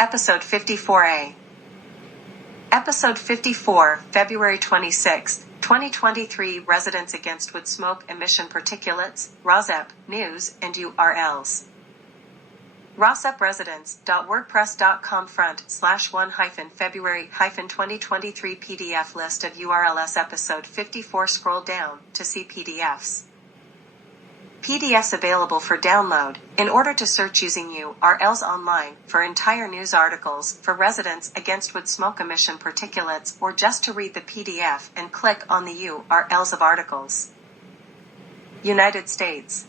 Episode 54A. Episode 54, February 26, 2023. Residents Against Wood Smoke Emission Particulates, RAWSEP, News and URLs. RAWSEP residents.wordpress.com/1-February-2023 PDF list of URLs. Episode 54. Scroll down to see PDFs. PDFs available for download, in order to search using URLs online, for entire news articles, for Residents Against Wood Smoke Emission Particulates, or just to read the PDF and click on the URLs of articles. United States.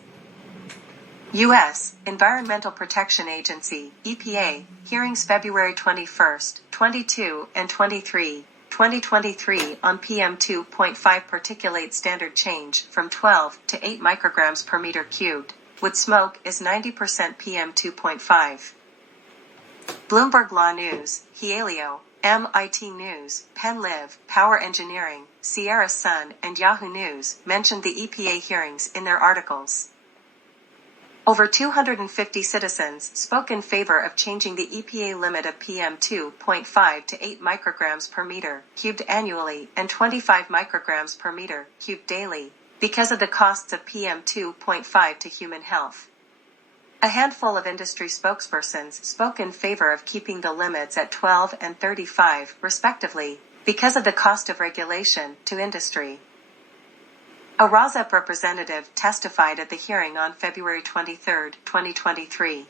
U.S. Environmental Protection Agency, EPA, hearings February 21, 22 and 23, 2023 on PM2.5 Particulate standard change from 12 to 8 micrograms per meter cubed. Wood smoke is 90% PM2.5. Bloomberg Law News, Healio, MIT News, Penn Power Engineering, Sierra Sun and Yahoo News mentioned the EPA hearings in their articles. Over 250 citizens spoke in favor of changing the EPA limit of PM2.5 to 8 micrograms per meter cubed annually and 25 micrograms per meter cubed daily, because of the costs of PM2.5 to human health. A handful of industry spokespersons spoke in favor of keeping the limits at 12 and 35, respectively, because of the cost of regulation to industry. A RAWSEP representative testified at the hearing on February 23, 2023.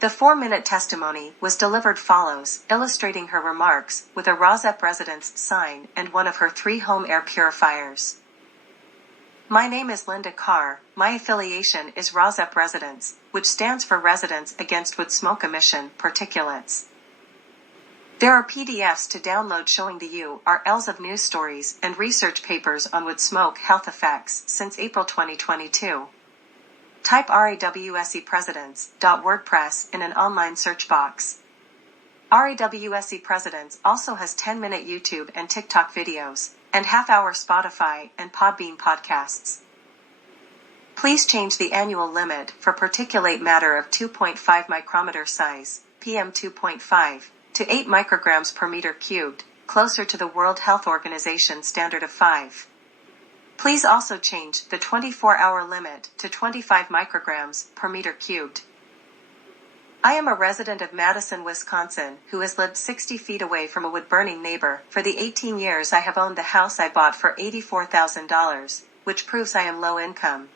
The 4-minute testimony was delivered follows, illustrating her remarks, with a RAWSEP residence sign and one of her 3 home air purifiers. My name is Linda Carr. My affiliation is RAWSEP Residents, which stands for Residents Against Wood Smoke Emission Particulates. There are PDFs to download showing the URLs of news stories and research papers on wood smoke health effects since April 2022. Type RAWSEP Presidents.wordpress in an online search box. RAWSEP Presidents also has 10-minute YouTube and TikTok videos, and half-hour Spotify and Podbean podcasts. Please change the annual limit for particulate matter of 2.5 micrometer size, PM2.5, to 8 micrograms per meter cubed, closer to the World Health Organization standard of 5. Please also change the 24-hour limit to 25 micrograms per meter cubed. I am a resident of Madison, Wisconsin, who has lived 60 feet away from a wood-burning neighbor. For the 18 years I have owned the house I bought for $84,000, which proves I am low income.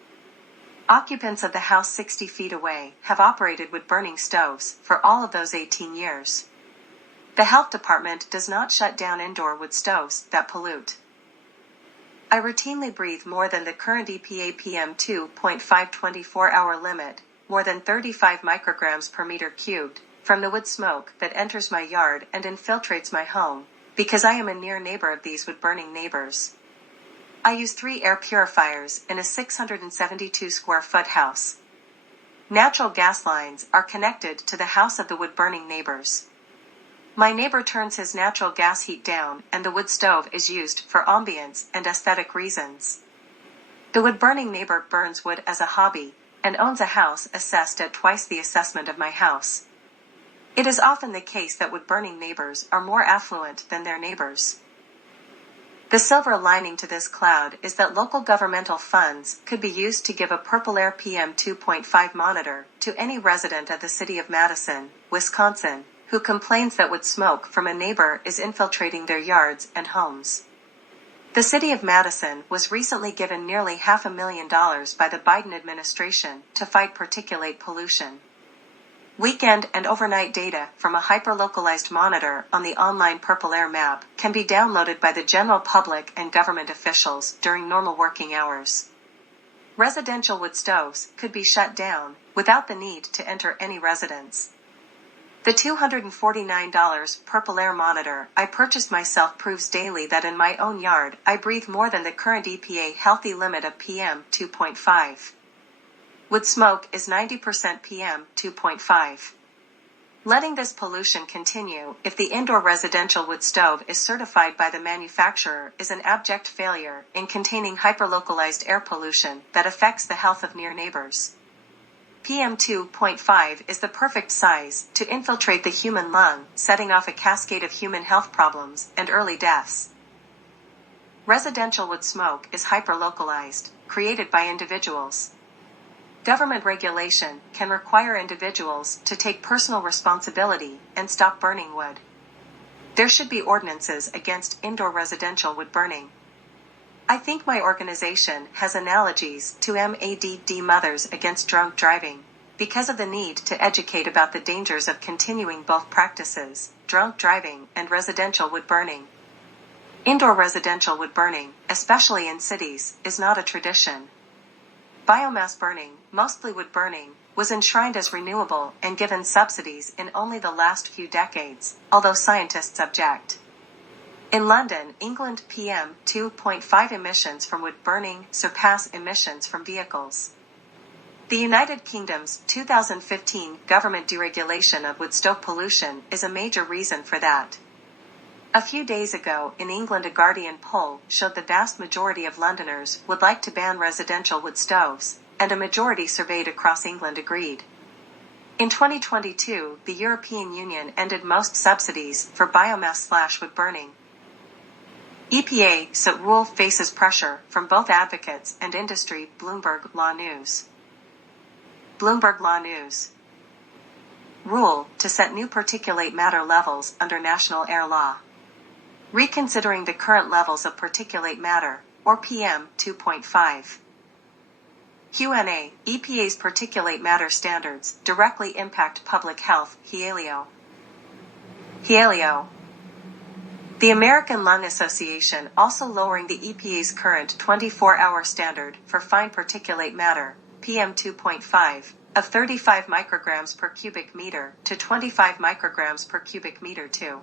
Occupants of the house 60 feet away have operated wood-burning stoves for all of those 18 years. The health department does not shut down indoor wood stoves that pollute. I routinely breathe more than the current EPA PM2.5 24-hour limit, more than 35 micrograms per meter cubed, from the wood smoke that enters my yard and infiltrates my home, because I am a near neighbor of these wood-burning neighbors. I use 3 air purifiers in a 672 square foot house. Natural gas lines are connected to the house of the wood-burning neighbors. My neighbor turns his natural gas heat down and the wood stove is used for ambience and aesthetic reasons. The wood-burning neighbor burns wood as a hobby and owns a house assessed at twice the assessment of my house. It is often the case that wood-burning neighbors are more affluent than their neighbors. The silver lining to this cloud is that local governmental funds could be used to give a Purple Air PM2.5 monitor to any resident of the city of Madison, Wisconsin, who complains that wood smoke from a neighbor is infiltrating their yards and homes. The city of Madison was recently given nearly $500,000 by the Biden administration to fight particulate pollution. Weekend and overnight data from a hyper-localized monitor on the online Purple Air map can be downloaded by the general public and government officials during normal working hours. Residential wood stoves could be shut down without the need to enter any residence. The $249 Purple Air monitor I purchased myself proves daily that in my own yard I breathe more than the current EPA healthy limit of PM2.5. Wood smoke is 90% PM2.5. Letting this pollution continue if the indoor residential wood stove is certified by the manufacturer is an abject failure in containing hyperlocalized air pollution that affects the health of near neighbors. PM2.5 is the perfect size to infiltrate the human lung, setting off a cascade of human health problems and early deaths. Residential wood smoke is hyperlocalized, created by individuals. Government regulation can require individuals to take personal responsibility and stop burning wood. There should be ordinances against indoor residential wood burning. I think my organization has analogies to MADD Mothers Against Drunk Driving, because of the need to educate about the dangers of continuing both practices, drunk driving and residential wood burning. Indoor residential wood burning, especially in cities, is not a tradition. Biomass burning, mostly wood burning, was enshrined as renewable and given subsidies in only the last few decades, although scientists object. In London, England, PM2.5 emissions from wood burning surpass emissions from vehicles. The United Kingdom's 2015 government deregulation of wood stove pollution is a major reason for that. A few days ago in England, a Guardian poll showed the vast majority of Londoners would like to ban residential wood stoves, and a majority surveyed across England agreed. In 2022, the European Union ended most subsidies for biomass/wood burning. EPA rule faces pressure from both advocates and industry. Bloomberg Law News. Bloomberg Law News. Rule to set new particulate matter levels under national air law. Reconsidering the current levels of particulate matter, or PM2.5. Q&A, EPA's particulate matter standards directly impact public health. Healio. The American Lung Association also lowering the EPA's current 24-hour standard for fine particulate matter, PM2.5, of 35 micrograms per cubic meter to 25 micrograms per cubic meter to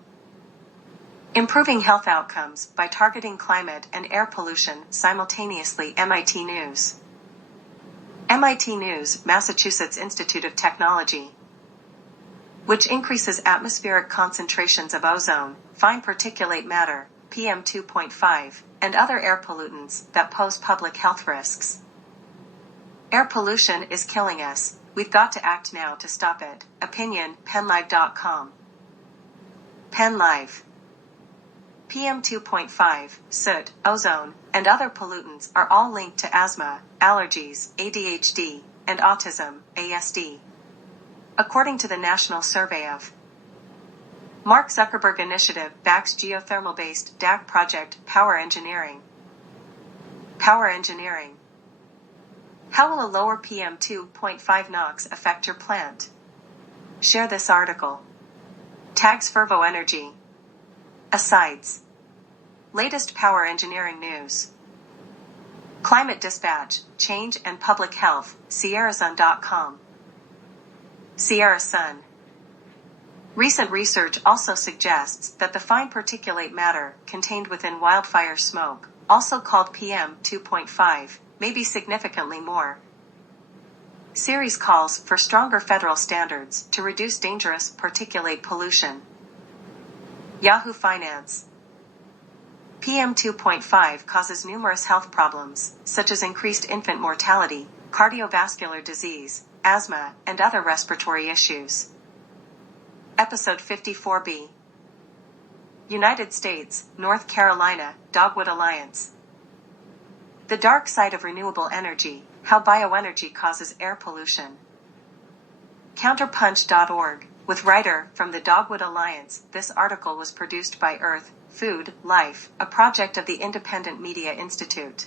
improving health outcomes by targeting climate and air pollution simultaneously. MIT News. MIT News, Massachusetts Institute of Technology, which increases atmospheric concentrations of ozone, fine particulate matter, PM2.5, and other air pollutants that pose public health risks. Air pollution is killing us. We've got to act now to stop it. Opinion, PennLive.com. Penn Live. PM2.5, soot, ozone, and other pollutants are all linked to asthma, allergies, ADHD, and autism, ASD. According to the National Survey of Mark Zuckerberg Initiative backs geothermal-based DAC project. Power engineering. How will a lower PM2.5 NOx affect your plant? Share this article. Tags Fervo Energy. Asides. Latest power engineering news. Climate Dispatch, Change and Public Health, SierraSun.com. Sierra Sun. Recent research also suggests that the fine particulate matter contained within wildfire smoke, also called PM2.5, may be significantly more. Series calls for stronger federal standards to reduce dangerous particulate pollution. Yahoo Finance. PM2.5 causes numerous health problems, such as increased infant mortality, cardiovascular disease, asthma, and other respiratory issues. Episode 54b. United States, North Carolina, Dogwood Alliance. The Dark Side of Renewable Energy, How Bioenergy Causes Air Pollution. Counterpunch.org. With writer from the Dogwood Alliance. This article was produced by Earth, Food, Life, a project of the Independent Media Institute.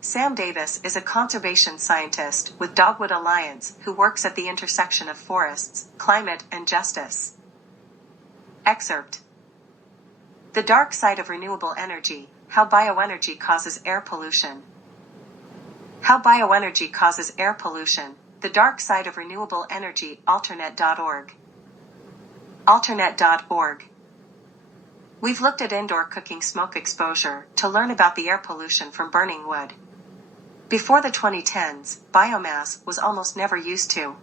Sam Davis is a conservation scientist with Dogwood Alliance who works at the intersection of forests, climate, and justice. Excerpt. The Dark Side of Renewable Energy, How Bioenergy Causes Air Pollution. How Bioenergy Causes Air Pollution. The Dark Side of Renewable Energy. Alternate.org. Alternate.org. We've looked at indoor cooking smoke exposure to learn about the air pollution from burning wood. Before the 2010s, biomass was almost never used to.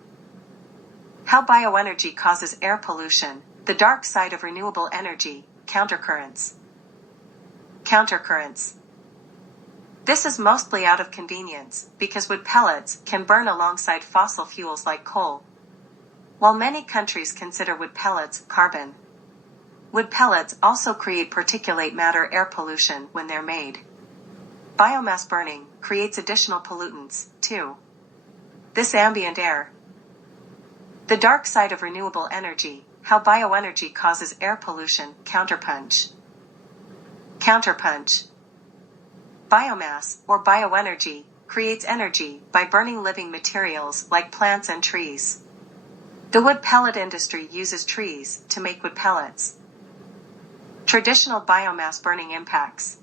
How bioenergy causes air pollution. The Dark Side of Renewable Energy. Countercurrents. Countercurrents. This is mostly out of convenience, because wood pellets can burn alongside fossil fuels like coal. While many countries consider wood pellets carbon, wood pellets also create particulate matter air pollution when they're made. Biomass burning creates additional pollutants, too. This ambient air. The dark side of renewable energy, how bioenergy causes air pollution, counterpunch. Counterpunch. Biomass, or bioenergy, creates energy by burning living materials like plants and trees. The wood pellet industry uses trees to make wood pellets. Traditional biomass burning impacts.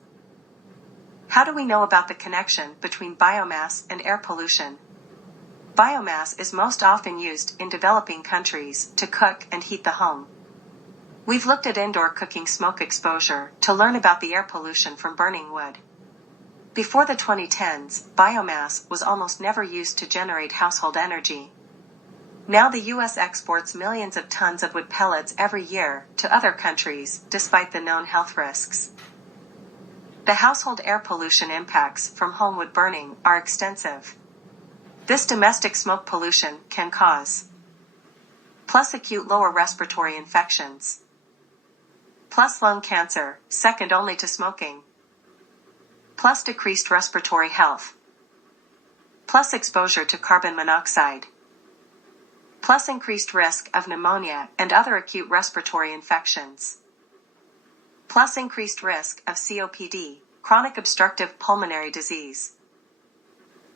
How do we know about the connection between biomass and air pollution? Biomass is most often used in developing countries to cook and heat the home. We've looked at indoor cooking smoke exposure to learn about the air pollution from burning wood. Before the 2010s, biomass was almost never used to generate household energy. Now the U.S. exports millions of tons of wood pellets every year to other countries, despite the known health risks. The household air pollution impacts from home wood burning are extensive. This domestic smoke pollution can cause plus acute lower respiratory infections, plus lung cancer, second only to smoking, plus decreased respiratory health, plus exposure to carbon monoxide, plus increased risk of pneumonia and other acute respiratory infections, plus increased risk of COPD, chronic obstructive pulmonary disease.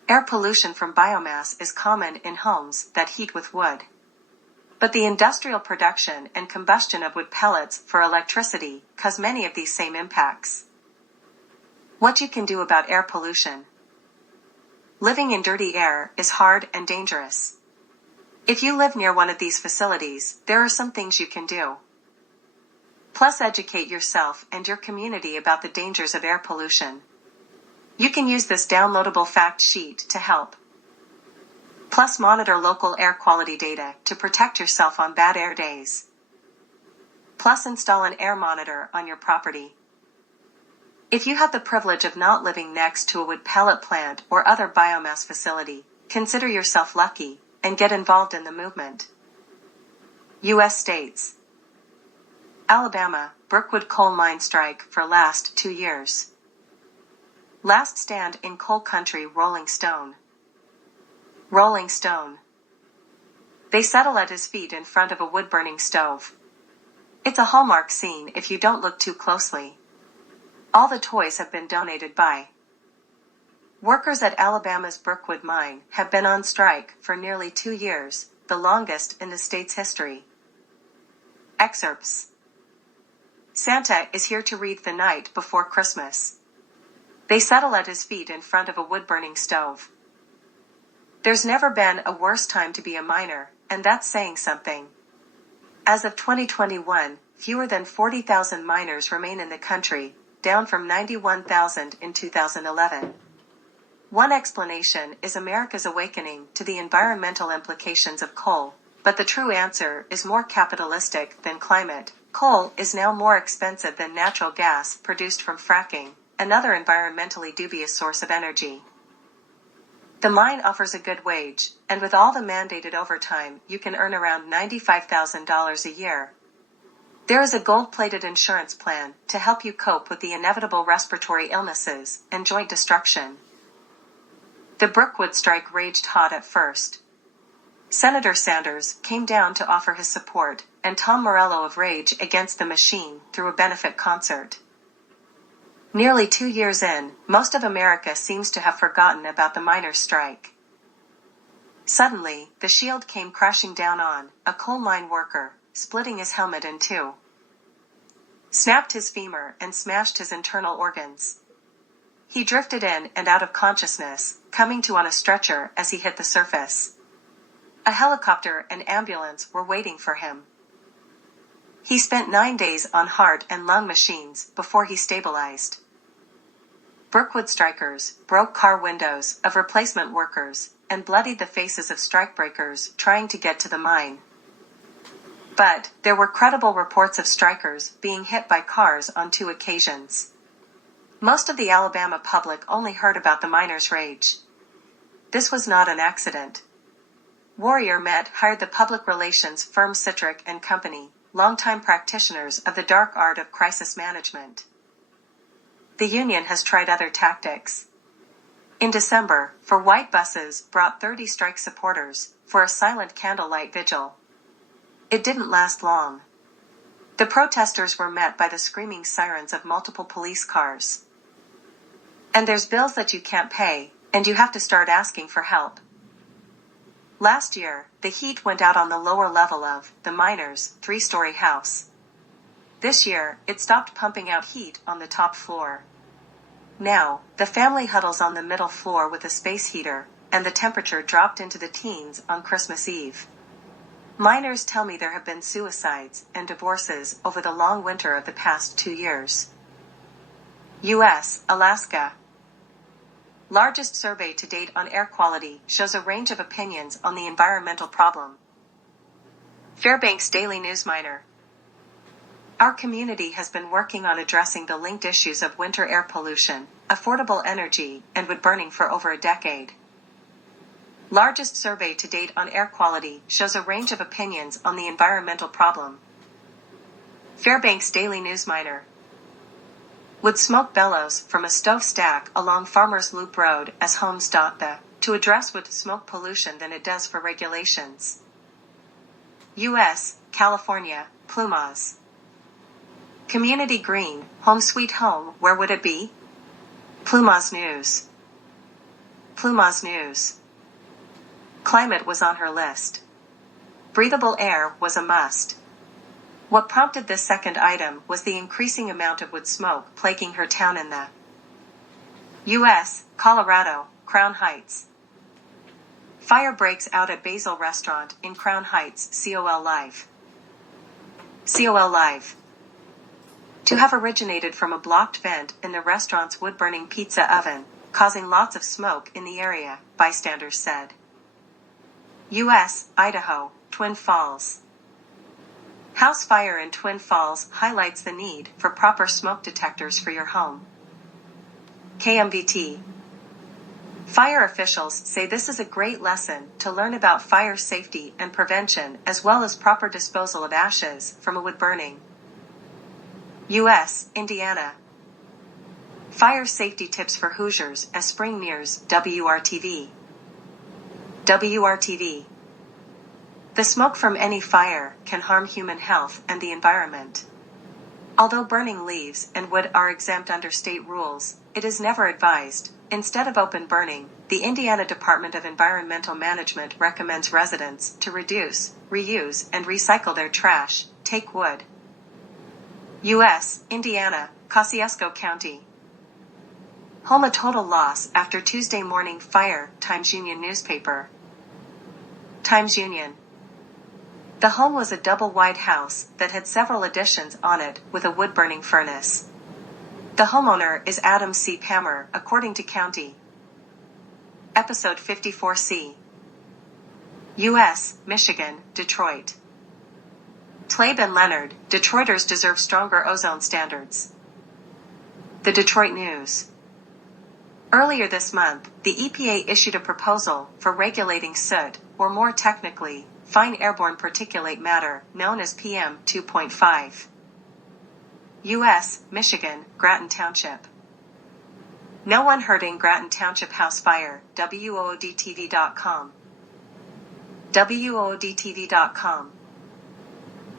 Air pollution from biomass is common in homes that heat with wood. But the industrial production and combustion of wood pellets for electricity cause many of these same impacts. What you can do about air pollution. Living in dirty air is hard and dangerous. If you live near one of these facilities, there are some things you can do. Plus, educate yourself and your community about the dangers of air pollution. You can use this downloadable fact sheet to help. Plus, monitor local air quality data to protect yourself on bad air days. Plus, install an air monitor on your property. If you have the privilege of not living next to a wood pellet plant or other biomass facility, consider yourself lucky and get involved in the movement. U.S. states. Alabama, Brookwood coal mine strike for last 2 years. Last stand in coal country. Rolling Stone. Rolling Stone. They settle at his feet in front of a wood-burning stove. It's a hallmark scene if you don't look too closely. All the toys have been donated by workers at Alabama's Brookwood mine have been on strike for nearly 2 years, the longest in the state's history. Excerpts. Santa is here to read the night before Christmas. They settle at his feet in front of a wood-burning stove. There's never been a worse time to be a miner, and that's saying something. As of 2021, fewer than 40,000 miners remain in the country, down from 91,000 in 2011. One explanation is America's awakening to the environmental implications of coal, but the true answer is more capitalistic than climate. Coal is now more expensive than natural gas produced from fracking, another environmentally dubious source of energy. The mine offers a good wage, and with all the mandated overtime, you can earn around $95,000 a year. There is a gold-plated insurance plan to help you cope with the inevitable respiratory illnesses and joint destruction. The Brookwood strike raged hot at first. Senator Sanders came down to offer his support, and Tom Morello of Rage Against the Machine threw a benefit concert. Nearly 2 years in, most of America seems to have forgotten about the miners' strike. Suddenly, the shield came crashing down on a coal mine worker, splitting his helmet in two, snapped his femur and smashed his internal organs. He drifted in and out of consciousness, coming to on a stretcher as he hit the surface. A helicopter and ambulance were waiting for him. He spent 9 days on heart and lung machines before he stabilized. Brookwood strikers broke car windows of replacement workers and bloodied the faces of strikebreakers trying to get to the mine. But there were credible reports of strikers being hit by cars on 2 occasions. Most of the Alabama public only heard about the miners' rage. This was not an accident. Warrior Met hired the public relations firm Citric and Company, longtime practitioners of the dark art of crisis management. The union has tried other tactics. In December, for white buses brought 30 strike supporters for a silent candlelight vigil. It didn't last long. The protesters were met by the screaming sirens of multiple police cars. And there's bills that you can't pay, and you have to start asking for help. Last year, the heat went out on the lower level of the miners' 3-story house. This year, it stopped pumping out heat on the top floor. Now, the family huddles on the middle floor with a space heater, and the temperature dropped into the teens on Christmas Eve. Miners tell me there have been suicides and divorces over the long winter of the past 2 years. U.S., Alaska. Largest survey to date on air quality shows a range of opinions on the environmental problem. Fairbanks Daily News Miner. Our community has been working on addressing the linked issues of winter air pollution, affordable energy, and wood burning for over a decade. Largest survey to date on air quality shows a range of opinions on the environmental problem. Fairbanks Daily News Miner. Would smoke bellows from a stove stack along Farmers Loop Road as homes to address wood smoke pollution than it does for regulations. U.S., California, Plumas. Community Green, Home Sweet Home, where would it be? Plumas News. Plumas News. Climate was on her list. Breathable air was a must. What prompted this second item was the increasing amount of wood smoke plaguing her town in the U.S., Colorado, Crown Heights. Fire breaks out at Basil Restaurant in Crown Heights, COL Live. COL Live. To have originated from a blocked vent in the restaurant's wood-burning pizza oven, causing lots of smoke in the area, bystanders said. U.S., Idaho, Twin Falls. House fire in Twin Falls highlights the need for proper smoke detectors for your home. KMVT. Fire officials say this is a great lesson to learn about fire safety and prevention as well as proper disposal of ashes from a wood burning. U.S., Indiana. Fire safety tips for Hoosiers as spring nears WRTV. WRTV. The smoke from any fire can harm human health and the environment. Although burning leaves and wood are exempt under state rules, it is never advised. Instead of open burning, the Indiana Department of Environmental Management recommends residents to reduce, reuse, and recycle their trash. Take wood. U.S., Indiana, Kosciuszko County. Home a total loss after Tuesday morning fire, Times-Union newspaper. Times-Union. The home was a double-wide house that had several additions on it with a wood-burning furnace. The homeowner is Adam C. Pammer, according to County. Episode 54C. U.S., Michigan, Detroit. Tlaib and Leonard, Detroiters deserve stronger ozone standards. The Detroit News. Earlier this month, the EPA issued a proposal for regulating soot, or more technically, fine airborne particulate matter, known as PM2.5. U.S., Michigan, Grattan Township. No one hurt in Grattan Township house fire, WOODTV.com. WOODTV.com.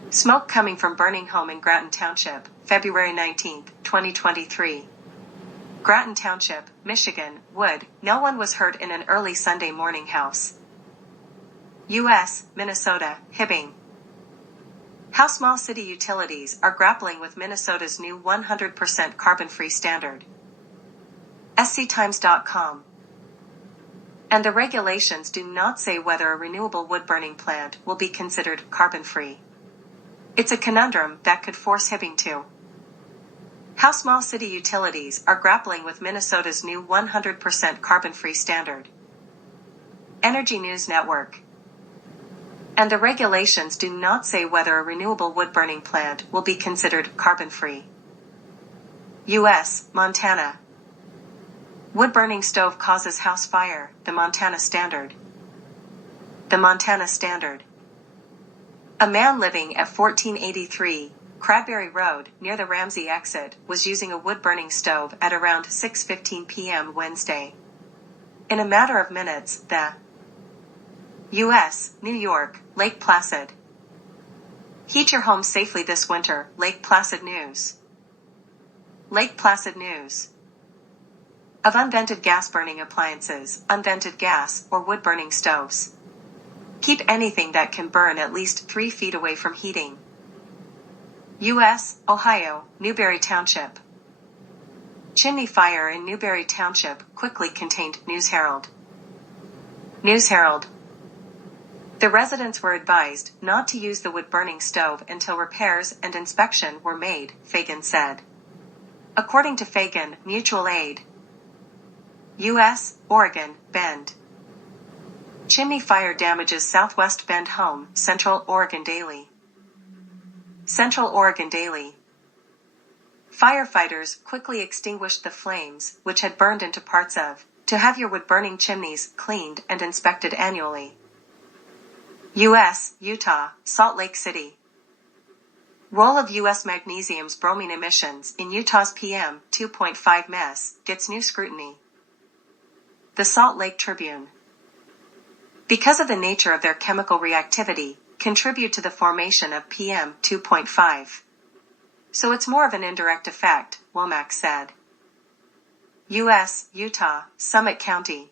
Smoke coming from burning home in Grattan Township, February 19, 2023. Grattan Township, Michigan, wood, no one was hurt in an early Sunday morning house. U.S., Minnesota, Hibbing. How small city utilities are grappling with Minnesota's new 100% carbon-free standard. sctimes.com. And the regulations do not say whether a renewable wood-burning plant will be considered carbon-free. It's a conundrum that could force Hibbing to. How small city utilities are grappling with Minnesota's new 100% carbon-free standard. Energy News Network. And the regulations do not say whether a renewable wood-burning plant will be considered carbon-free. U.S., Montana. Wood-burning stove causes house fire, the Montana Standard. The Montana Standard. A man living at 1483 Cradbury Road, near the Ramsey exit, was using a wood-burning stove at around 6:15 p.m. Wednesday. In a matter of minutes, the U.S., New York, Lake Placid. Heat your home safely this winter, Lake Placid News. Lake Placid News. Of unvented gas-burning appliances, unvented gas, or wood-burning stoves. Keep anything that can burn at least 3 feet away from heating. U.S., Ohio, Newberry Township. Chimney fire in Newberry Township quickly contained, News Herald. News Herald. The residents were advised not to use the wood-burning stove until repairs and inspection were made, Fagan said. According to Fagan, Mutual Aid. U.S., Oregon, Bend. Chimney fire damages Southwest Bend home, Central Oregon Daily. Central Oregon Daily. Firefighters quickly extinguished the flames, which had burned into parts of, to have your wood-burning chimneys cleaned and inspected annually. U.S., Utah, Salt Lake City. Role of U.S. magnesium's bromine emissions in Utah's PM2.5 mess gets new scrutiny. The Salt Lake Tribune. Because of the nature of their chemical reactivity, contribute to the formation of PM2.5. So it's more of an indirect effect, Womack said. U.S., Utah, Summit County.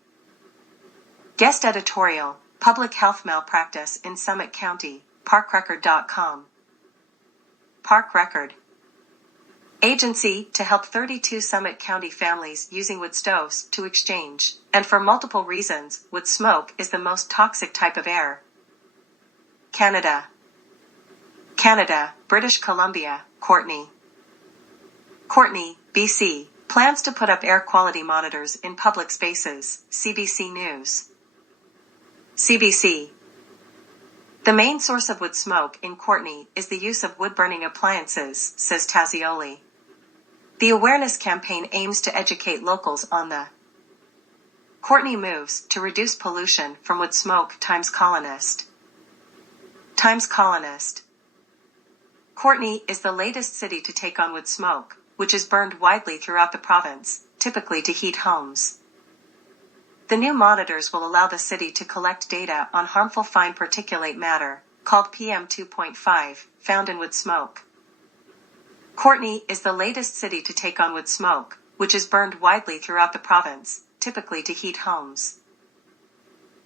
Guest editorial, Public Health Malpractice in Summit County, parkrecord.com. Park Record. Agency to help 32 Summit County families using wood stoves to exchange, and for multiple reasons, wood smoke is the most toxic type of air. Canada. Canada, British Columbia, Courtney. Courtney, BC, plans to put up air quality monitors in public spaces, CBC News. CBC. The main source of wood smoke in Courtney is the use of wood-burning appliances, says Tazioli. The awareness campaign aims to educate locals on the Courtney moves to reduce pollution from wood smoke. Times Colonist. Times Colonist. Courtney is the latest city to take on wood smoke, which is burned widely throughout the province, typically to heat homes. The new monitors will allow the city to collect data on harmful fine particulate matter, called PM2.5, found in wood smoke. Courtney is the latest city to take on wood smoke, which is burned widely throughout the province, typically to heat homes.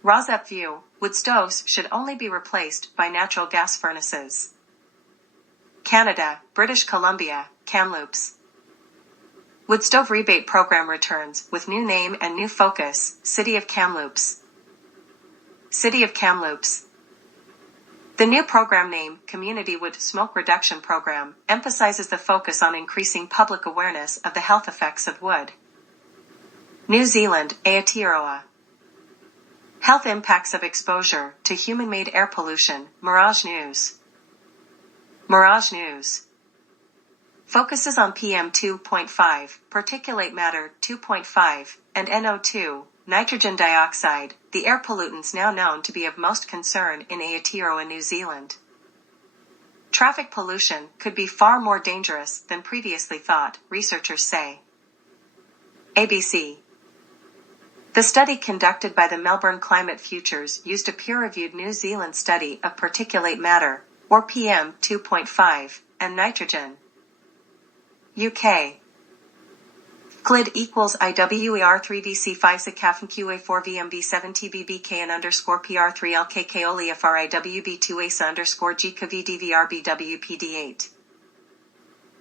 RAWSEP view, wood stoves should only be replaced by natural gas furnaces. Canada, British Columbia, Kamloops. Wood stove rebate program returns with new name and new focus, City of Kamloops. City of Kamloops. The new program name, Community Wood Smoke Reduction Program, emphasizes the focus on increasing public awareness of the health effects of wood. New Zealand, Aotearoa. Health impacts of exposure to human-made air pollution, Mirage News. Mirage News. Focuses on PM2.5, particulate matter 2.5, and NO2, nitrogen dioxide, the air pollutants now known to be of most concern in Aotearoa, New Zealand. Traffic pollution could be far more dangerous than previously thought, researchers say. ABC. The study conducted by the Melbourne Climate Futures used a peer-reviewed New Zealand study of particulate matter, or PM2.5, and nitrogen. UK. CLID equals IWER3VC5 SACAFNQA4VMB7TBBKN underscore PR3LKK OLIFRIWB2 ASA underscore GKVDVRBWPD8.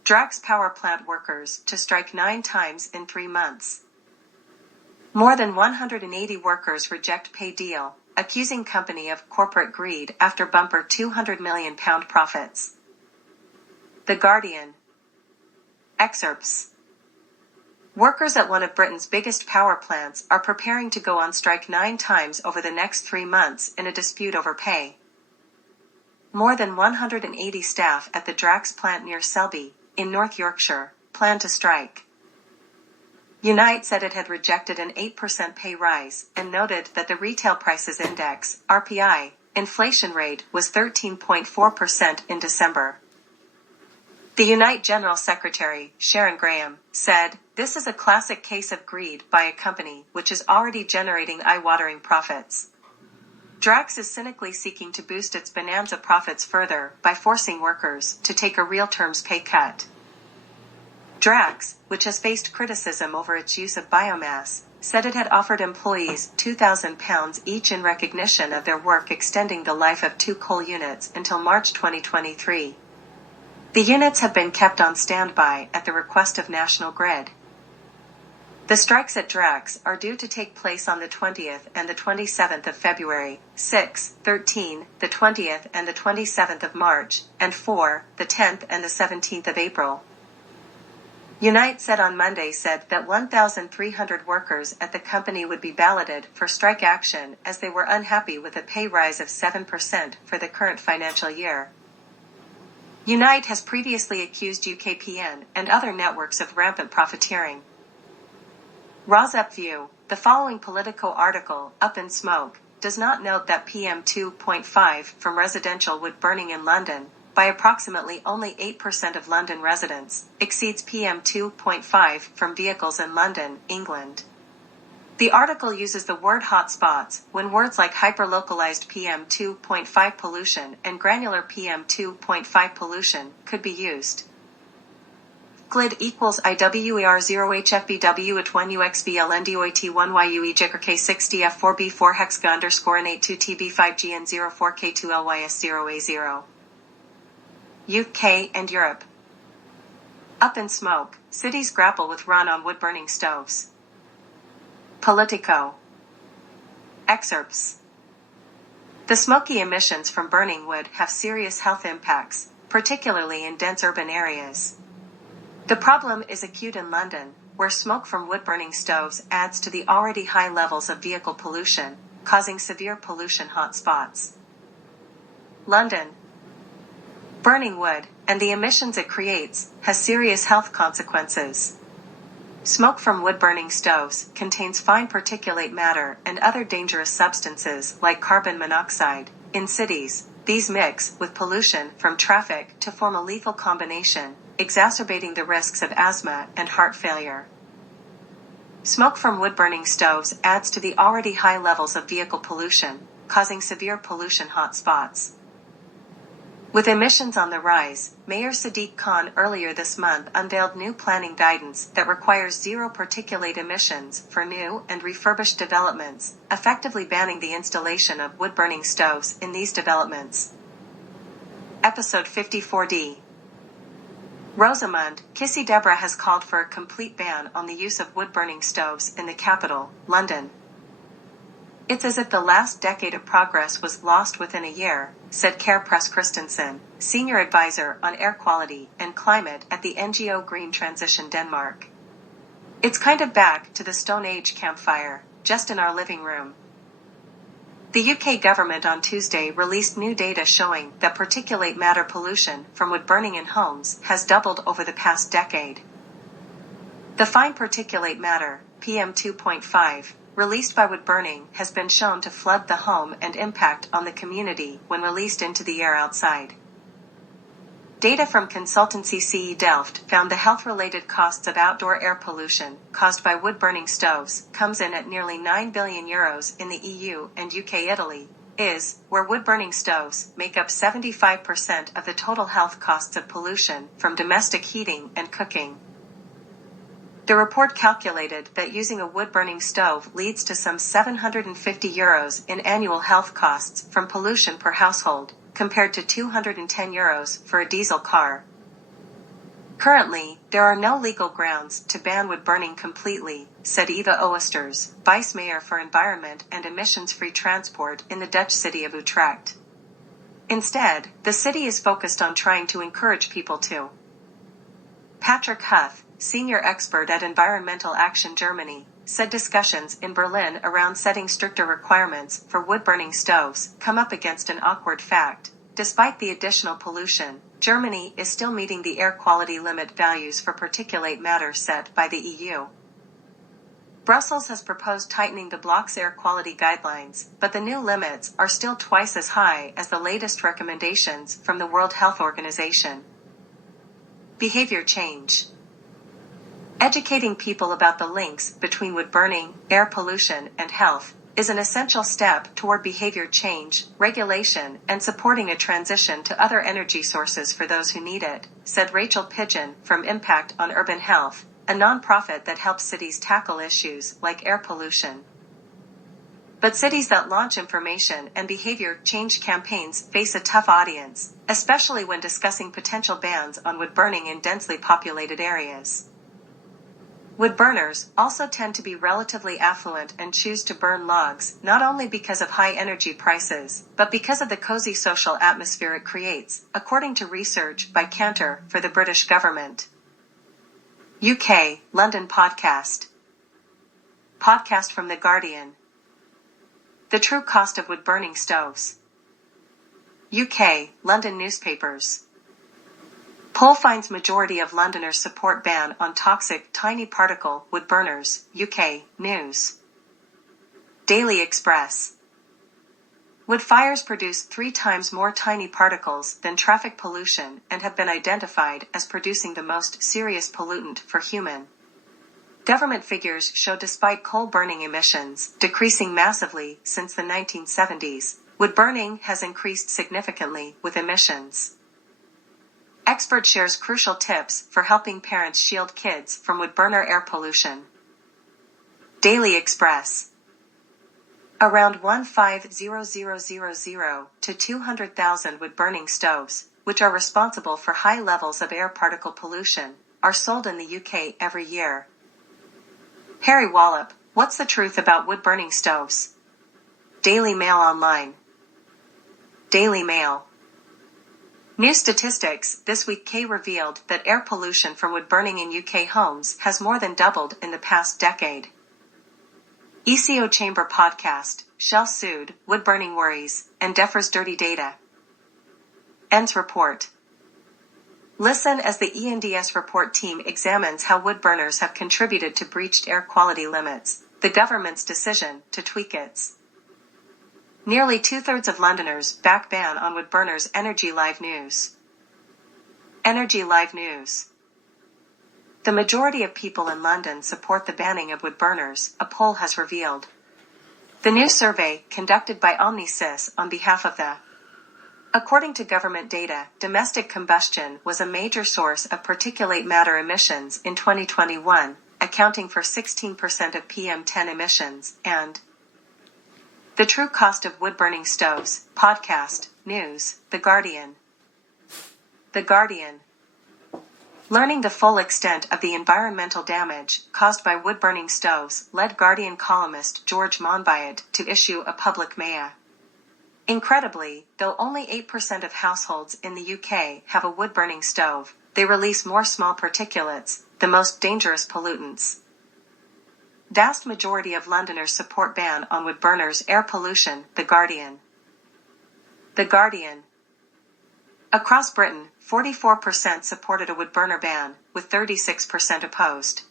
Drax power plant workers to strike 9 times in 3 months. More than 180 workers reject pay deal, accusing company of corporate greed after bumper £200 million profits. The Guardian. Excerpts. Workers at one of Britain's biggest power plants are preparing to go on strike 9 times over the next 3 months in a dispute over pay. More than 180 staff at the Drax plant near Selby, in North Yorkshire, plan to strike. Unite said it had rejected an 8% pay rise and noted that the Retail Prices Index, RPI, inflation rate was 13.4% in December. The Unite General Secretary, Sharon Graham, said, "This is a classic case of greed by a company which is already generating eye-watering profits. Drax is cynically seeking to boost its bonanza profits further by forcing workers to take a real terms pay cut." Drax, which has faced criticism over its use of biomass, said it had offered employees £2,000 each in recognition of their work extending the life of 2 coal units until March 2023. The units have been kept on standby at the request of National Grid. The strikes at Drax are due to take place on the 20th and the 27th of February, 6, 13, the 20th and the 27th of March, and 4, the 10th and the 17th of April. Unite said on Monday that 1,300 workers at the company would be balloted for strike action as they were unhappy with a pay rise of 7% for the current financial year. Unite has previously accused UKPN and other networks of rampant profiteering. RAWSEP View, the following Politico article, Up in Smoke, does not note that PM2.5 from residential wood burning in London, by approximately only 8% of London residents, exceeds PM2.5 from vehicles in London, England. The article uses the word hotspots when words like hyperlocalized PM2.5 pollution and granular PM2.5 pollution could be used. GLID equals IWER0HFBW at 1UXBLNDOIT1YUE K6DF4B4 hexga underscore N82TB5GN04K2LYS0A0. UK and Europe. Up in Smoke, cities grapple with run on wood-burning stoves. Politico. Excerpts. The smoky emissions from burning wood have serious health impacts, particularly in dense urban areas. The problem is acute in London, where smoke from wood-burning stoves adds to the already high levels of vehicle pollution, causing severe pollution hotspots. London. Burning wood, and the emissions it creates, has serious health consequences. Smoke from wood-burning stoves contains fine particulate matter and other dangerous substances like carbon monoxide. In cities, these mix with pollution from traffic to form a lethal combination, exacerbating the risks of asthma and heart failure. Smoke from wood-burning stoves adds to the already high levels of vehicle pollution, causing severe pollution hotspots. With emissions on the rise, Mayor Sadiq Khan earlier this month unveiled new planning guidance that requires zero particulate emissions for new and refurbished developments, effectively banning the installation of wood-burning stoves in these developments. Episode 54D. Rosamund, Kissy Deborah has called for a complete ban on the use of wood-burning stoves in the capital, London. It's as if the last decade of progress was lost within a year, said Kjær Press Christensen, senior advisor on air quality and climate at the NGO Green Transition Denmark. It's kind of back to the Stone Age campfire, just in our living room. The UK government on Tuesday released new data showing that particulate matter pollution from wood burning in homes has doubled over the past decade. The fine particulate matter, PM2.5, released by wood burning has been shown to flood the home and impact on the community when released into the air outside. Data from consultancy CE Delft found the health-related costs of outdoor air pollution caused by wood-burning stoves comes in at nearly €9 billion in the EU and UK. Italy is where wood-burning stoves make up 75% of the total health costs of pollution from domestic heating and cooking. The report calculated that using a wood-burning stove leads to some €750 in annual health costs from pollution per household, compared to €210 for a diesel car. Currently, there are no legal grounds to ban wood burning completely, said Eva Oosters, Vice Mayor for Environment and Emissions-Free Transport in the Dutch city of Utrecht. Instead, the city is focused on trying to encourage people to. Patrick Huth, senior expert at Environmental Action Germany, said discussions in Berlin around setting stricter requirements for wood-burning stoves come up against an awkward fact. despite the additional pollution, Germany is still meeting the air quality limit values for particulate matter set by the EU. Brussels has proposed tightening the bloc's air quality guidelines, but the new limits are still twice as high as the latest recommendations from the World Health Organization. Behavior change. Educating people about the links between wood burning, air pollution, and health is an essential step toward behavior change, regulation, and supporting a transition to other energy sources for those who need it, said Rachel Pigeon from Impact on Urban Health, a nonprofit that helps cities tackle issues like air pollution. But cities that launch information and behavior change campaigns face a tough audience, especially when discussing potential bans on wood burning in densely populated areas. Wood burners also tend to be relatively affluent and choose to burn logs not only because of high energy prices, but because of the cozy social atmosphere it creates, according to research by Cantor for the British government. UK, London podcast. Podcast from The Guardian. The true cost of wood-burning stoves. UK, London newspapers. Poll finds majority of Londoners support ban on toxic tiny particle wood burners, UK, News. Daily Express. Wood fires produce 3 times more tiny particles than traffic pollution and have been identified as producing the most serious pollutant for human. Government figures show despite coal burning emissions decreasing massively since the 1970s, wood burning has increased significantly with emissions. Expert shares crucial tips for helping parents shield kids from wood burner air pollution. Daily Express. Around 150,000 to 200,000 wood-burning stoves, which are responsible for high levels of air particle pollution, are sold in the UK every year. Harry Wallop, what's the truth about wood-burning stoves? Daily Mail Online. Daily Mail. New statistics this week revealed that air pollution from wood burning in UK homes has more than doubled in the past decade. ECO Chamber podcast, Shell sued, wood burning worries, and DEFRA's dirty data. ENDS report. Listen as the ENDS report team examines how wood burners have contributed to breached air quality limits, the government's decision to tweak its. Nearly 2/3 of Londoners back ban on wood burners. Energy Live News. Energy Live News. The majority of people in London support the banning of wood burners, a poll has revealed. The new survey, conducted by Omnisys on behalf of the. According to government data, domestic combustion was a major source of particulate matter emissions in 2021, accounting for 16% of PM10 emissions, and The True Cost of Wood-Burning Stoves, podcast, News, The Guardian. The Guardian. Learning the full extent of the environmental damage caused by wood-burning stoves led Guardian columnist George Monbiot to issue a public mea. Incredibly, though only 8% of households in the UK have a wood-burning stove, they release more small particulates, the most dangerous pollutants. Vast majority of Londoners support ban on wood burners' air pollution, The Guardian. The Guardian. Across Britain, 44% supported a wood burner ban, with 36% opposed.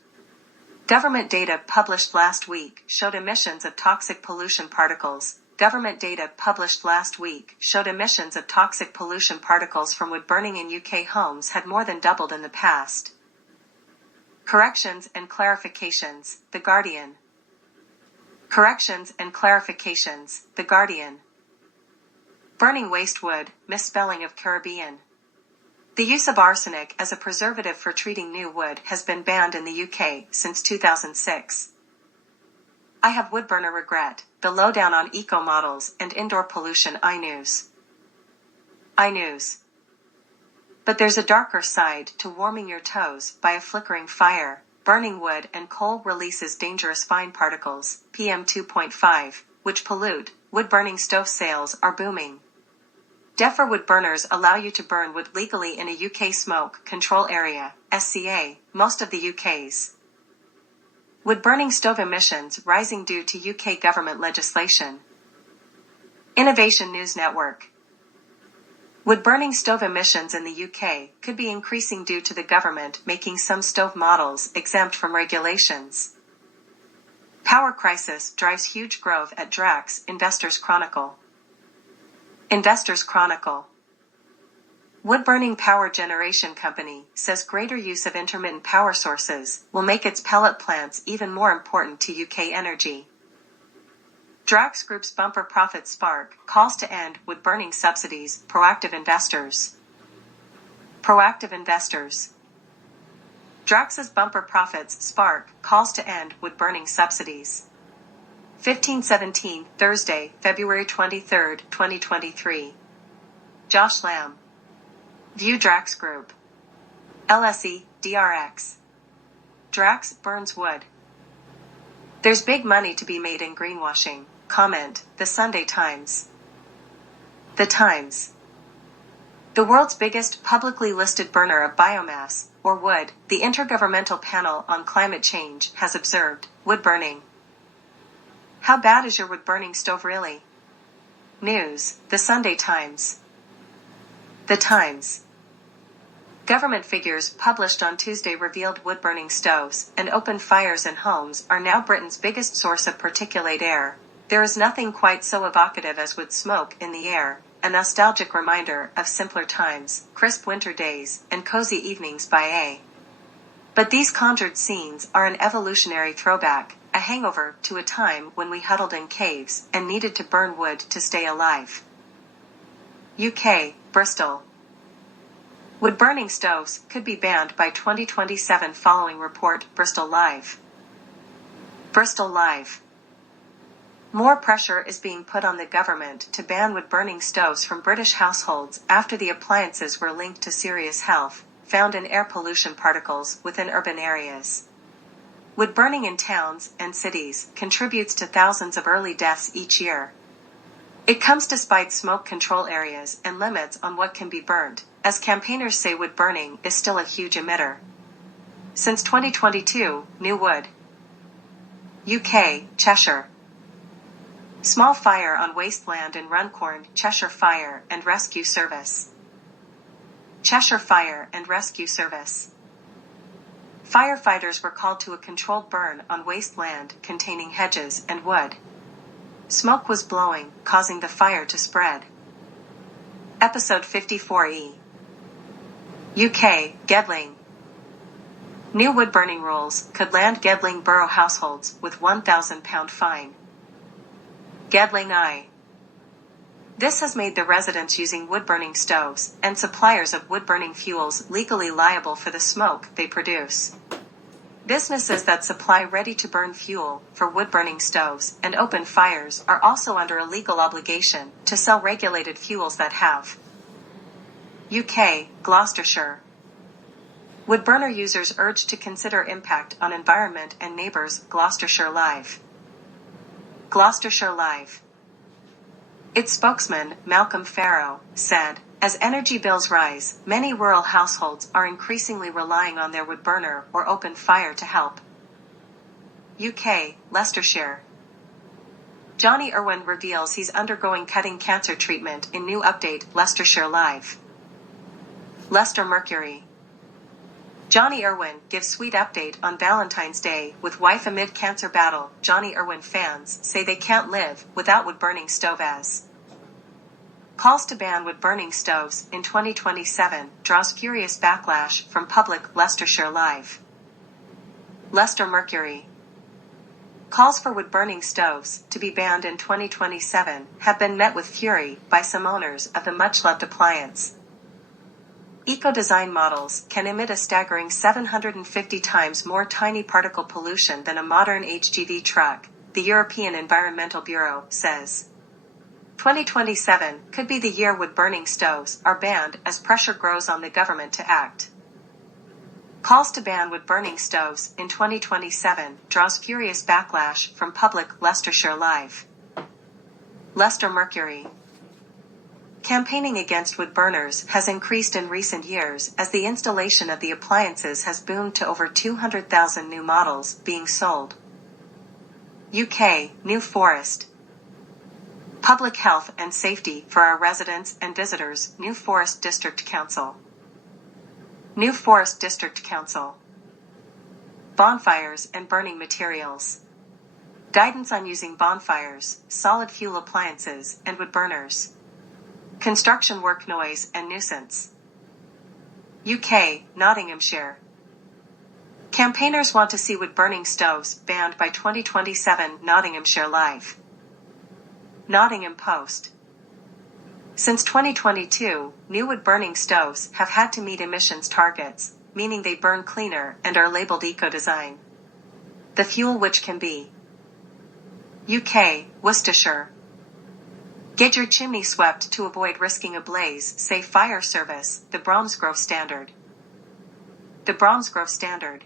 Government data published last week showed emissions of toxic pollution particles. Government data published last week showed emissions of toxic pollution particles from wood burning in UK homes had more than doubled in the past. Corrections and clarifications, The Guardian. Corrections and clarifications, The Guardian. Burning waste wood, misspelling of Caribbean. The use of arsenic as a preservative for treating new wood has been banned in the UK since 2006. I have wood burner regret, the lowdown on eco-models and indoor pollution. iNews. iNews. But there's a darker side to warming your toes by a flickering fire. Burning wood and coal releases dangerous fine particles, PM2.5, which pollute. Wood-burning stove sales are booming. DEFRA wood burners allow you to burn wood legally in a UK smoke control area, SCA, most of the UK's. Wood-burning stove emissions rising due to UK government legislation. Innovation News Network. Wood-burning stove emissions in the UK could be increasing due to the government making some stove models exempt from regulations. Power crisis drives huge growth at Drax, Investors Chronicle. Investors Chronicle. Wood-burning power generation company says greater use of intermittent power sources will make its pellet plants even more important to UK energy. Drax Group's bumper profit spark calls to end wood-burning subsidies. Proactive investors. Proactive investors. Drax's bumper profits spark calls to end wood-burning subsidies. 1517, Thursday, February 23, 2023. Josh Lamb. View Drax Group. LSE, DRX. Drax burns wood. There's big money to be made in greenwashing. Comment, The Sunday Times. The Times. The world's biggest publicly listed burner of biomass, or wood, the Intergovernmental Panel on Climate Change has observed, wood burning. How bad is your wood-burning stove really? News, The Sunday Times. The Times. Government figures published on Tuesday revealed wood-burning stoves and open fires in homes are now Britain's biggest source of particulate air. There is nothing quite so evocative as wood smoke in the air, a nostalgic reminder of simpler times, crisp winter days, and cozy evenings by A. But these conjured scenes are an evolutionary throwback, a hangover to a time when we huddled in caves and needed to burn wood to stay alive. UK, Bristol. Wood-burning stoves could be banned by 2027 following report. Bristol Live. Bristol Live. More pressure is being put on the government to ban wood-burning stoves from British households after the appliances were linked to serious health found in air pollution particles within urban areas. Wood burning in towns and cities contributes to thousands of early deaths each year. It comes despite smoke control areas and limits on what can be burned, as campaigners say wood burning is still a huge emitter. Since 2022, new wood. UK, Cheshire. Small fire on wasteland in Runcorn. Cheshire Fire and Rescue Service. Cheshire Fire and Rescue Service. Firefighters were called to a controlled burn on wasteland containing hedges and wood. Smoke was blowing, causing the fire to spread. Episode 54E. UK, Gedling. New wood-burning rules could land Gedling borough households with £1,000 fine. Gedling I. This has made the residents using wood-burning stoves and suppliers of wood-burning fuels legally liable for the smoke they produce. Businesses that supply ready-to-burn fuel for wood-burning stoves and open fires are also under a legal obligation to sell regulated fuels that have. UK, Gloucestershire. Wood burner users urged to consider impact on environment and neighbors. Gloucestershire Live. Gloucestershire Live. Its spokesman, Malcolm Farrow, said, as energy bills rise, many rural households are increasingly relying on their wood burner or open fire to help. UK, Leicestershire. Johnny Irwin reveals he's undergoing cutting cancer treatment in new update. Leicestershire Live. Leicester Mercury. Johnny Irwin gives sweet update on Valentine's Day with wife amid cancer battle. Johnny Irwin fans say they can't live without wood-burning stove as. Calls to ban wood-burning stoves in 2027 draws furious backlash from public. Leicestershire Live. Leicester Mercury. Calls for wood-burning stoves to be banned in 2027 have been met with fury by some owners of the much-loved appliance. Eco-design models can emit a staggering 750 times more tiny particle pollution than a modern HGV truck, the European Environmental Bureau says. 2027 could be the year wood-burning stoves are banned as pressure grows on the government to act. Calls to ban wood-burning stoves in 2027 draws furious backlash from public. Leicestershire Live. Leicester Mercury. Campaigning against wood burners has increased in recent years as the installation of the appliances has boomed to over 200,000 new models being sold. UK, New Forest. Public health and safety for our residents and visitors. New Forest District Council. New Forest District Council. Bonfires and burning materials. Guidance on using bonfires, solid fuel appliances, and wood burners. Construction work noise and nuisance. UK, Nottinghamshire. Campaigners want to see wood-burning stoves banned by 2027. Nottinghamshire Live. Nottingham Post. Since 2022, new wood-burning stoves have had to meet emissions targets, meaning they burn cleaner and are labeled eco-design. The fuel which can be UK, Worcestershire. Get your chimney swept to avoid risking a blaze, say Fire Service, the Bromsgrove Standard. The Bromsgrove Standard.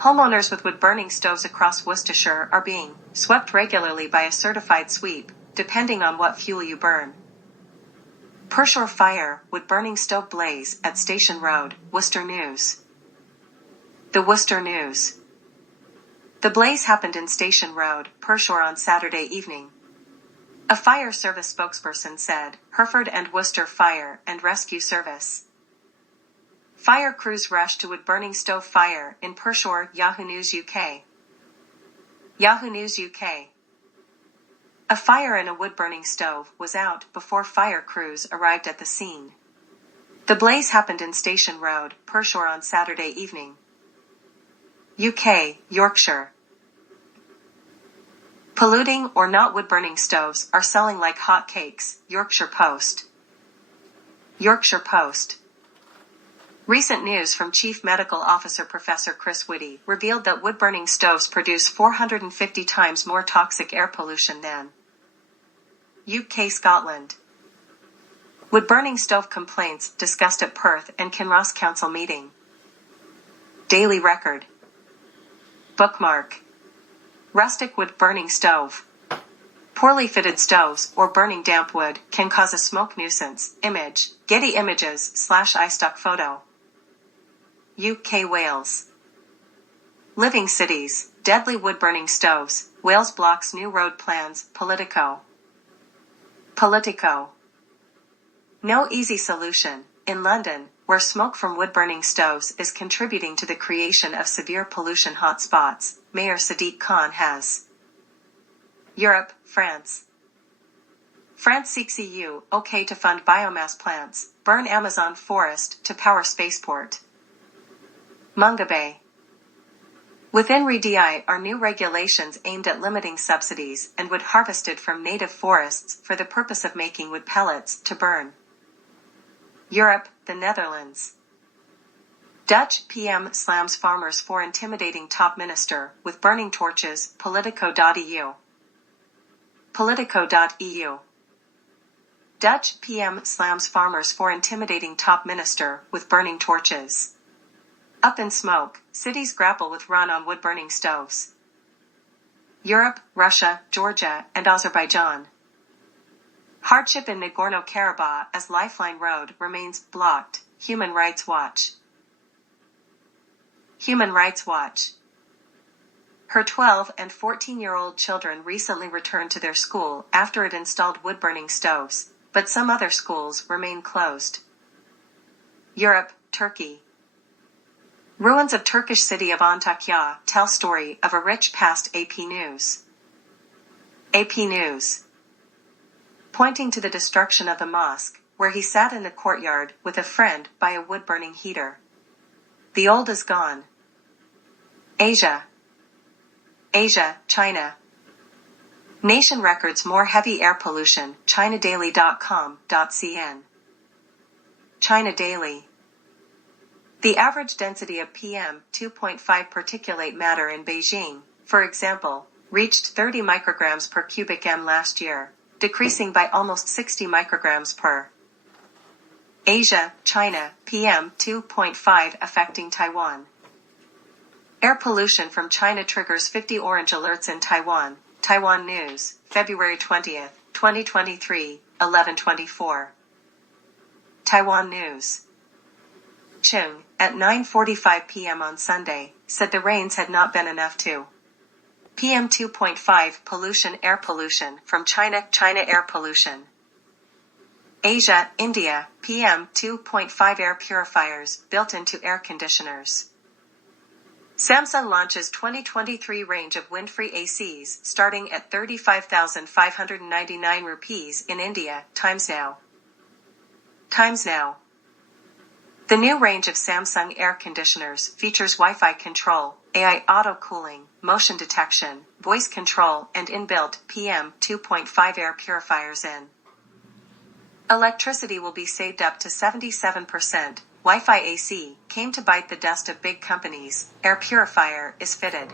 Homeowners with wood-burning stoves across Worcestershire are being swept regularly by a certified sweep, depending on what fuel you burn. Pershore fire, wood-burning stove blaze at Station Road, Worcester News. The Worcester News. The blaze happened in Station Road, Pershore on Saturday evening. A fire service spokesperson said, Hereford and Worcester Fire and Rescue Service. Fire crews rushed to wood-burning stove fire in Pershore. Yahoo News UK. Yahoo News UK. A fire in a wood-burning stove was out before fire crews arrived at the scene. The blaze happened in Station Road, Pershore on Saturday evening. UK, Yorkshire. Polluting or not wood-burning stoves are selling like hotcakes. Yorkshire Post. Yorkshire Post. Recent news from Chief Medical Officer Professor Chris Whitty revealed that wood-burning stoves produce 450 times more toxic air pollution than UK, Scotland. Wood-burning stove complaints discussed at Perth and Kinross Council meeting. Daily Record. Bookmark. Rustic wood-burning stove. Poorly fitted stoves or burning damp wood can cause a smoke nuisance. Image, Getty Images / iStock photo. UK, Wales. Living cities, deadly wood-burning stoves. Wales blocks new road plans. Politico. Politico. No easy solution. In London, where smoke from wood-burning stoves is contributing to the creation of severe pollution hotspots, Mayor Sadiq Khan has. Europe, France. France seeks EU okay to fund biomass plants, burn Amazon forest to power spaceport. Mungabay. Within REDI are new regulations aimed at limiting subsidies and wood harvested from native forests for the purpose of making wood pellets to burn. Europe, the Netherlands. Dutch PM slams farmers for intimidating top minister with burning torches. Politico.eu. Politico.eu. Dutch PM slams farmers for intimidating top minister with burning torches. Up in smoke, cities grapple with run on wood-burning stoves. Europe, Russia, Georgia, and Azerbaijan. Hardship in Nagorno-Karabakh as Lifeline Road remains blocked. Human Rights Watch. Human Rights Watch. Her 12 and 14-year-old children recently returned to their school after it installed wood-burning stoves, but some other schools remain closed. Europe, Turkey. Ruins of Turkish city of Antakya tell story of a rich past. AP News. AP News. Pointing to the destruction of the mosque, where he sat in the courtyard with a friend by a wood-burning heater. The old is gone. Asia. Asia, China. Nation records more heavy air pollution. ChinaDaily.com.cn. China Daily. The average density of PM2.5 particulate matter in Beijing, for example, reached 30 micrograms per cubic m last year, decreasing by almost 60 micrograms per. Asia, China, PM2.5 affecting Taiwan. Air pollution from China triggers 50 orange alerts in Taiwan. Taiwan News, February 20, 2023, 11:24. Taiwan News. Chung, at 9:45 p.m. on Sunday, said the rains had not been enough to PM2.5 pollution air pollution from China air pollution. Asia, India, PM2.5 air purifiers built into air conditioners. Samsung launches 2023 range of wind-free ACs starting at 35,599 rupees in India. Times now. The new range of Samsung air conditioners features Wi-Fi control, AI auto cooling, motion detection, voice control, and inbuilt PM2.5 air purifiers in. Electricity will be saved up to 77%. Wi-Fi AC came to bite the dust of big companies. Air purifier is fitted.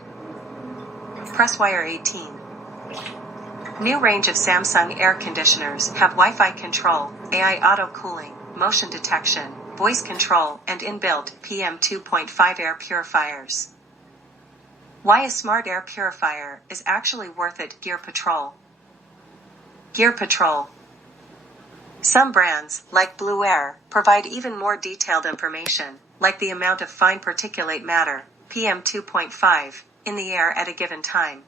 Presswire 18. New range of Samsung air conditioners have Wi-Fi control, AI auto cooling, motion detection, voice control, and inbuilt PM2.5 air purifiers. Why a smart air purifier is actually worth it. Gear Patrol. Some brands, like Blue Air, provide even more detailed information, like the amount of fine particulate matter, PM2.5, in the air at a given time.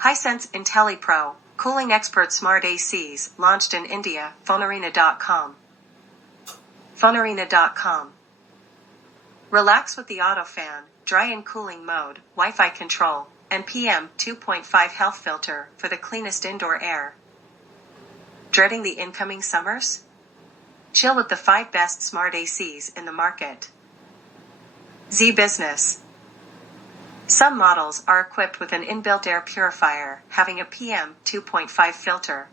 Hisense IntelliPro, cooling expert smart ACs, launched in India. Phonearena.com. Relax with the auto fan, dry and cooling mode, Wi-Fi control, and PM2.5 health filter for the cleanest indoor air. Dreading the incoming summers? Chill with the 5 best smart ACs in the market. Z Business. Some models are equipped with an inbuilt air purifier having a PM2.5 filter.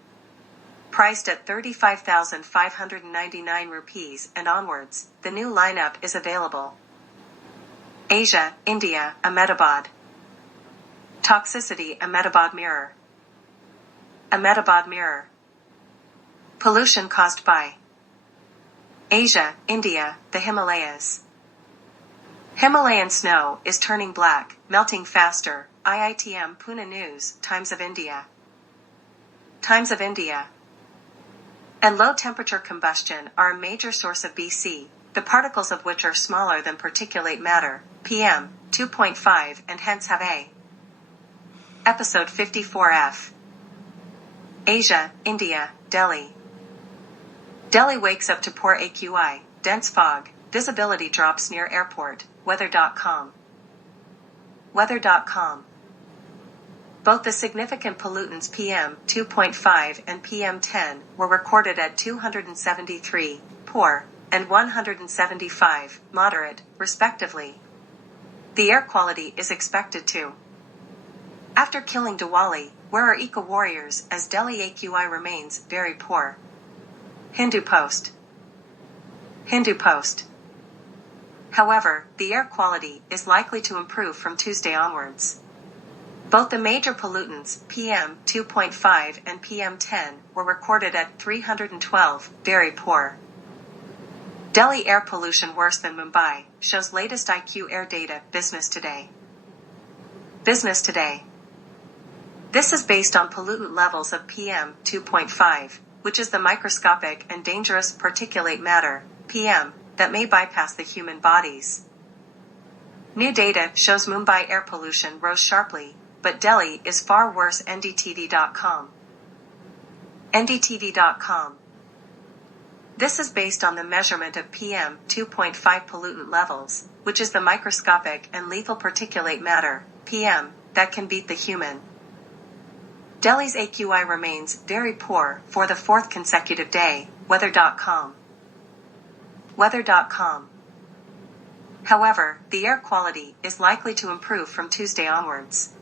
Priced at 35,599 rupees and onwards, the new lineup is available. Asia, India, Ahmedabad. Toxicity Ahmedabad mirror. Pollution caused by Asia, India, the Himalayas. Himalayan snow is turning black, melting faster. IITM Pune News. Times of India. And low-temperature combustion are a major source of BC, the particles of which are smaller than particulate matter, PM2.5, and hence have a. Episode 54F. Asia, India, Delhi. Delhi wakes up to poor AQI, dense fog, visibility drops near airport. Weather.com. Both the significant pollutants PM2.5 and PM10 were recorded at 273, poor, and 175, moderate, respectively. The air quality is expected to. After killing Diwali, where are eco-warriors as Delhi AQI remains very poor? Hindu Post. However, the air quality is likely to improve from Tuesday onwards. Both the major pollutants, PM2.5 and PM10, were recorded at 312, very poor. Delhi air pollution worse than Mumbai, shows latest IQ air data. Business Today. This is based on pollutant levels of PM2.5, which is the microscopic and dangerous particulate matter, PM, that may bypass the human bodies. New data shows Mumbai air pollution rose sharply, but Delhi is far worse. NDTV.com. This is based on the measurement of PM2.5 pollutant levels, which is the microscopic and lethal particulate matter, PM, that can beat the human. Delhi's AQI remains very poor for the 4th consecutive day. Weather.com. However, the air quality is likely to improve from Tuesday onwards.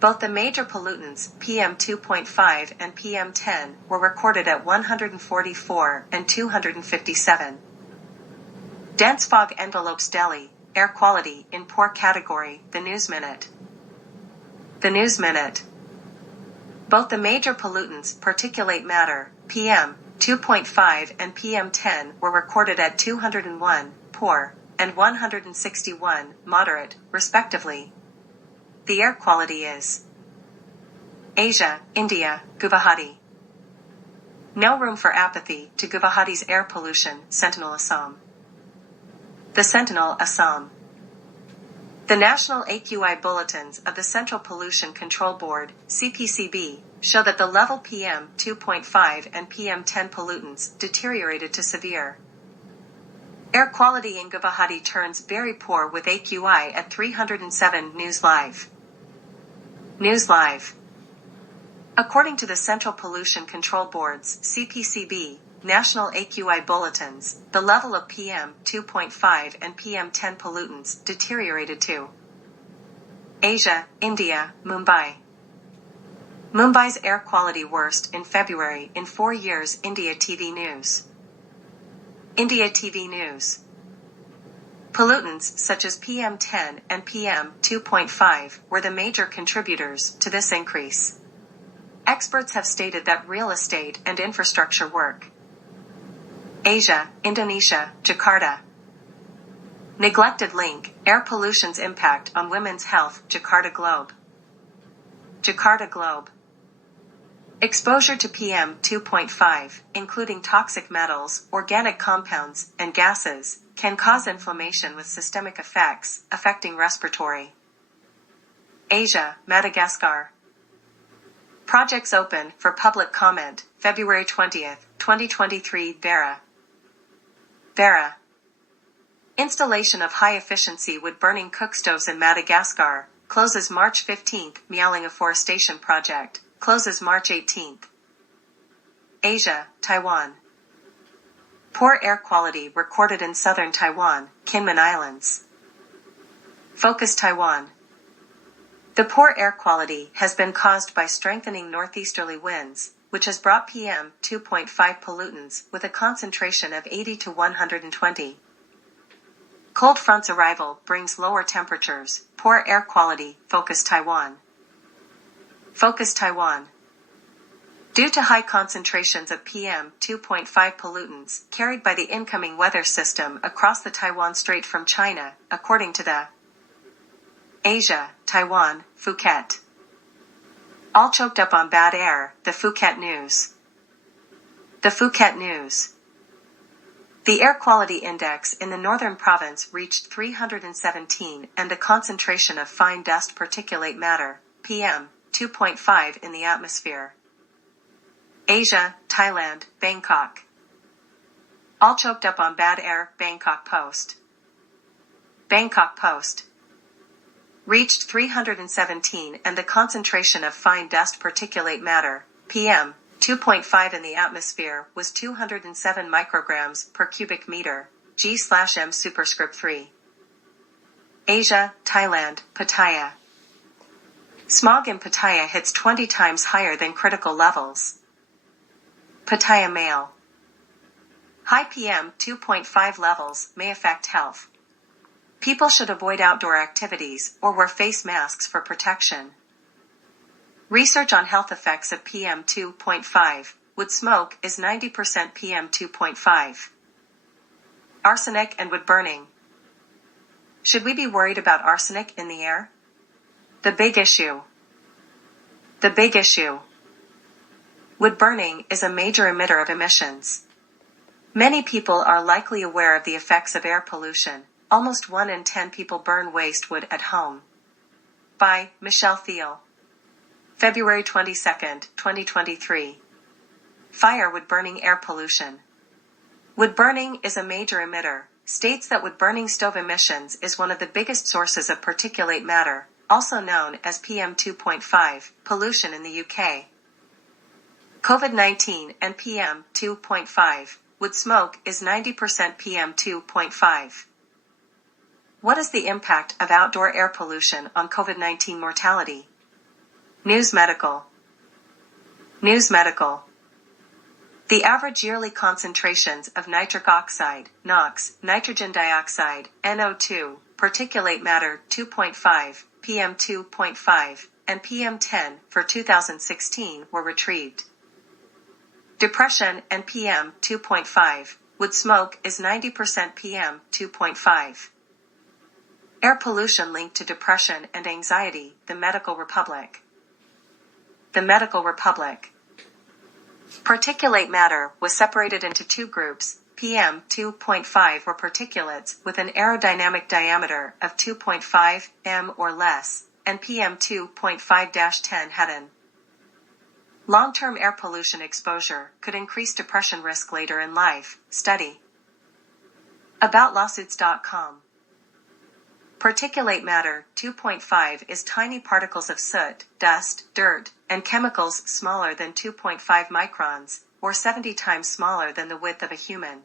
Both the major pollutants, PM2.5 and PM10, were recorded at 144 and 257. Dense fog envelopes Delhi, air quality in poor category. The News Minute. Both the major pollutants, particulate matter, PM2.5 and PM10, were recorded at 201, poor, and 161, moderate, respectively. The air quality is Asia, India, Guwahati. No room for apathy to Guwahati's air pollution. Sentinel Assam. The Sentinel Assam. The national AQI bulletins of the Central Pollution Control Board, CPCB, show that the level PM2.5 and PM10 pollutants deteriorated to severe. Air quality in Guwahati turns very poor with AQI at 307. News Live. News Live. According to the Central Pollution Control Board's CPCB national AQI bulletins, the level of PM2.5 and PM10 pollutants deteriorated to Asia, India, Mumbai. Mumbai's air quality worst in February in 4 years. India TV News. India TV News. Pollutants such as PM10 and PM2.5 were the major contributors to this increase. Experts have stated that real estate and infrastructure work. Asia, Indonesia, Jakarta. Neglected link, air pollution's impact on women's health. Jakarta Globe. Jakarta Globe. Exposure to PM2.5, including toxic metals, organic compounds, and gases, can cause inflammation with systemic effects, affecting respiratory. Asia, Madagascar. Projects open for public comment, February 20th, 2023. Vera. Vera. Installation of high-efficiency wood-burning cookstoves in Madagascar, closes March 15th. Meowling afforestation project, closes March 18th. Asia, Taiwan. Poor air quality recorded in southern Taiwan, Kinmen Islands. Focus Taiwan. The poor air quality has been caused by strengthening northeasterly winds, which has brought PM2.5 pollutants with a concentration of 80 to 120. Cold front's arrival brings lower temperatures, poor air quality. Focus Taiwan. Focus Taiwan. Due to high concentrations of PM2.5 pollutants carried by the incoming weather system across the Taiwan Strait from China, according to the Asia, Taiwan, Phuket. All choked up on bad air. The Phuket News. The Phuket News. The air quality index in the northern province reached 317 and a concentration of fine dust particulate matter, PM2.5 in the atmosphere. Asia, Thailand, Bangkok. All choked up on bad air. Bangkok Post. Bangkok Post. Reached 317 and the concentration of fine dust particulate matter, PM2.5 in the atmosphere was 207 micrograms per cubic meter, G/M superscript 3. Asia, Thailand, Pattaya. Smog in Pattaya hits 20 times higher than critical levels. Pattaya Mail. High PM2.5 levels may affect health. People should avoid outdoor activities or wear face masks for protection. Research on health effects of PM2.5. Wood smoke is 90% PM2.5. Arsenic and wood burning. Should we be worried about arsenic in the air? The big issue. The big issue. Wood burning is a major emitter of emissions. Many people are likely aware of the effects of air pollution. Almost 1 in 10 people burn waste wood at home. By Michelle Thiel. February 22, 2023. Fire wood burning air pollution. Wood burning is a major emitter, states that wood burning stove emissions is one of the biggest sources of particulate matter, also known as PM2.5, pollution in the UK. COVID-19 and PM2.5, wood smoke is 90% PM2.5. What is the impact of outdoor air pollution on COVID-19 mortality? News Medical. News Medical. The average yearly concentrations of nitric oxide, NOx, nitrogen dioxide, NO2, particulate matter 2.5, PM2.5, and PM10 for 2016 were retrieved. Depression and PM2.5, wood smoke is 90% PM2.5. Air pollution linked to depression and anxiety, the Medical Republic. The Medical Republic. Particulate matter was separated into two groups, PM2.5 were particulates with an aerodynamic diameter of 2.5 m or less, and PM2.5-10 had an long-term air pollution exposure could increase depression risk later in life. Study. About lawsuits.com. Particulate matter 2.5 is tiny particles of soot, dust, dirt, and chemicals smaller than 2.5 microns, or 70 times smaller than the width of a human.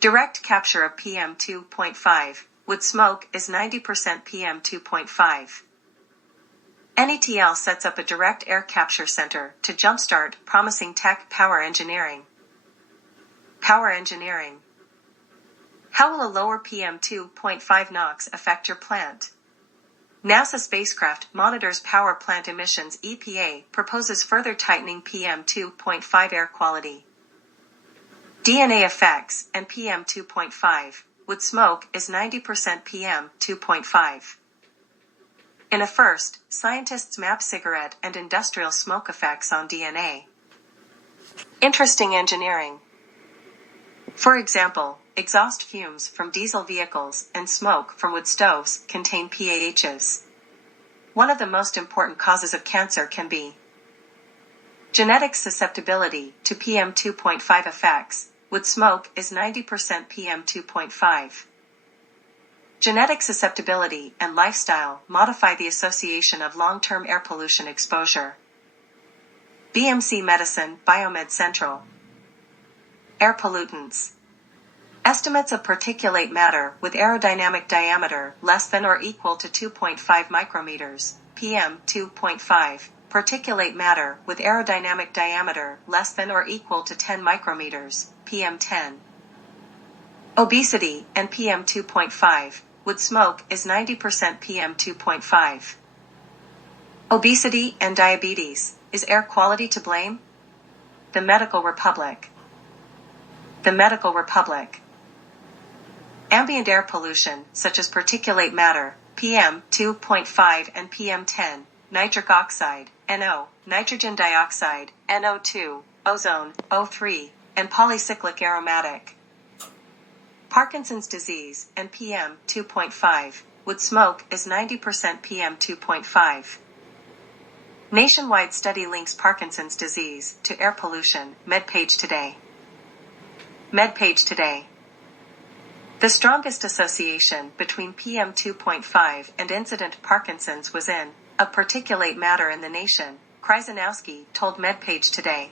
Direct capture of PM2.5 with smoke is 90% PM2.5. NETL sets up a direct air capture center to jumpstart promising tech. Power engineering. Power engineering. How will a lower PM2.5 NOx affect your plant? NASA spacecraft monitors power plant emissions. EPA proposes further tightening PM2.5 air quality. DNA effects and PM2.5 with smoke is 90% PM2.5. In a first, scientists map cigarette and industrial smoke effects on DNA. Interesting engineering. For example, exhaust fumes from diesel vehicles and smoke from wood stoves contain PAHs. One of the most important causes of cancer can be genetic susceptibility to PM2.5 effects. With smoke is 90% PM2.5. Genetic susceptibility and lifestyle modify the association of long-term air pollution exposure. BMC Medicine, Biomed Central. Air pollutants. Estimates of particulate matter with aerodynamic diameter less than or equal to 2.5 micrometers, PM2.5. Particulate matter with aerodynamic diameter less than or equal to 10 micrometers, PM10. Obesity and PM2.5 with smoke is 90% PM2.5. Obesity and diabetes, is air quality to blame? The Medical Republic. The Medical Republic. Ambient air pollution, such as particulate matter, PM2.5 and PM10, nitric oxide, NO, nitrogen dioxide, NO2, ozone, O3, and polycyclic aromatic. Parkinson's disease and PM2.5 with smoke is 90% PM2.5. Nationwide study links Parkinson's disease to air pollution. MedPage Today. MedPage Today. The strongest association between PM2.5 and incident Parkinson's was in of particulate matter in the nation, Krzyzanowski told MedPage Today.